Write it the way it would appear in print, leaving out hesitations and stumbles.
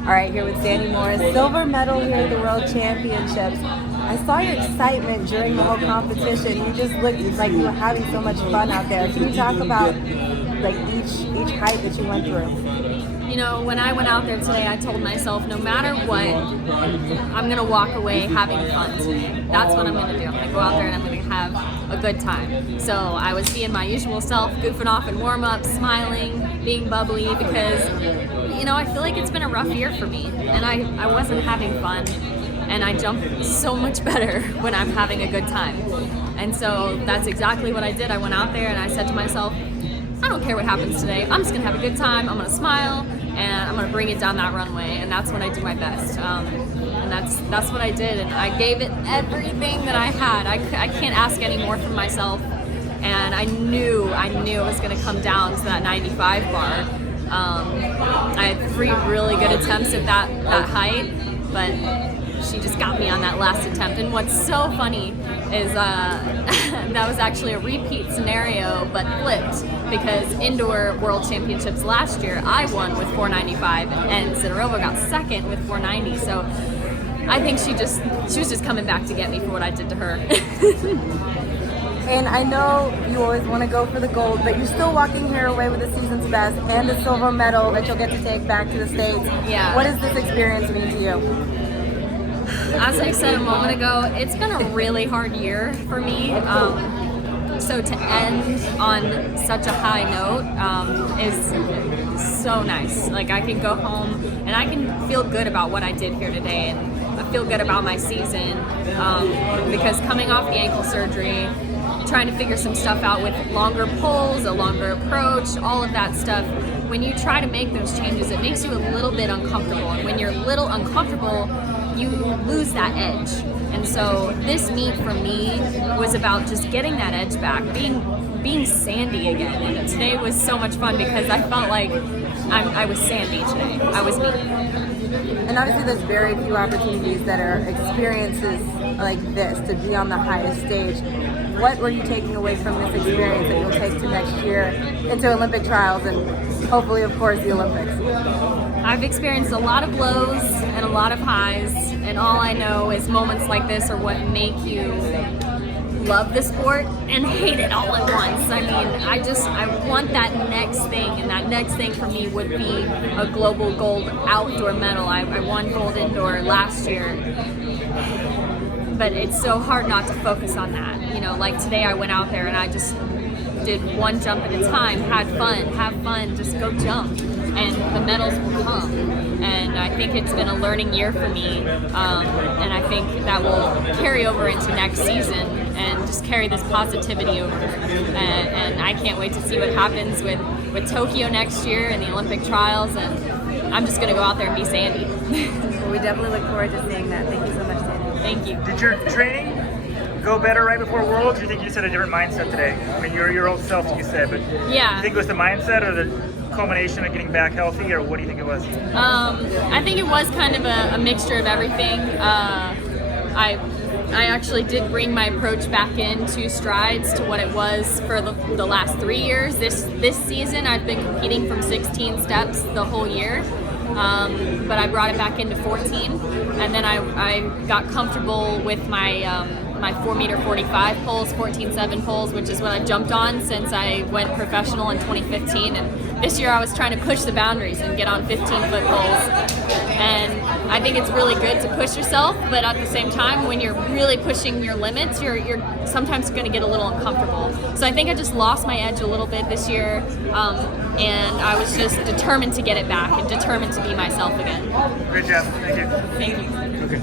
All right, here with Sandi Morris, silver medal here at the World Championships. I saw your excitement during the whole competition. You just looked like you were having so much fun out there. Can you talk about like each height that you went through? You know, when I went out there today, I told myself, no matter what, I'm going to walk away having fun today. That's what I'm going to do. I'm going to go out there and I'm going to have a good time. So I was being my usual self, goofing off in warm-ups, smiling, being bubbly, because, you know, I feel like it's been a rough year for me, and I wasn't having fun, and I jump so much better when I'm having a good time. And so that's exactly what I did. I went out there and I said to myself, I don't care what happens today. I'm just gonna have a good time. I'm gonna smile and I'm gonna bring it down that runway. And that's when I do my best. And that's what I did. And I gave it everything that I had. I can't ask any more from myself. And I knew it was gonna come down to that 95 bar. I had 3 really good attempts at that height, but she just got me on that last attempt. And what's so funny is that was actually a repeat scenario, but flipped, because indoor world championships last year, I won with 495 and Sidorova got second with 490. So I think she was just coming back to get me for what I did to her. And I know you always want to go for the gold, but you're still walking here away with the season's best and the silver medal that you'll get to take back to the States. Yeah. What does this experience mean to you? As I said a moment ago, it's been a really hard year for me. So to end on such a high note is so nice. Like, I can go home and I can feel good about what I did here today, and I feel good about my season, because coming off the ankle surgery, trying to figure some stuff out with longer pulls, a longer approach, all of that stuff. When you try to make those changes, it makes you a little bit uncomfortable. And when you're a little uncomfortable, you lose that edge. And so this meet for me was about just getting that edge back, being Sandi again. And today was so much fun because I felt like I was Sandi today. I was me. And obviously there's very few opportunities that are experiences like this, to be on the highest stage. What were you taking away from this experience that you'll take to next year into Olympic trials and hopefully, of course, the Olympics? I've experienced a lot of lows and a lot of highs, and all I know is moments like this are what make you love the sport and hate it all at once. I mean, I want that next thing, and that next thing for me would be a global gold outdoor medal. I won gold indoor last year, but it's so hard not to focus on that. You know, like today I went out there and I just did one jump at a time, have fun, just go jump, and the medals will come. And I think it's been a learning year for me, and I think that will carry over into next season and just carry this positivity over. And I can't wait to see what happens with Tokyo next year and the Olympic trials, and I'm just going to go out there and be Sandi. Well, we definitely look forward to seeing that. Thank you so much, Sandi. Thank you. Did your training go better right before Worlds, or do you think you just had a different mindset today? I mean, you're your old self, you said, but Yeah. do you think it was the mindset or the culmination of getting back healthy, or what do you think it was? I think it was kind of a mixture of everything. I actually did bring my approach back in 2 strides to what it was for the last 3 years. This season, I've been competing from 16 steps the whole year. But I brought it back into 14, and then I got comfortable with my my 4-meter-45 poles, 14.7 poles, which is what I jumped on since I went professional in 2015. And this year I was trying to push the boundaries and get on 15-foot poles. And I think it's really good to push yourself, but at the same time, when you're really pushing your limits, you're sometimes going to get a little uncomfortable. So I think I just lost my edge a little bit this year, and I was just determined to get it back and determined to be myself again. Great job. Thank you. Thank you. Okay.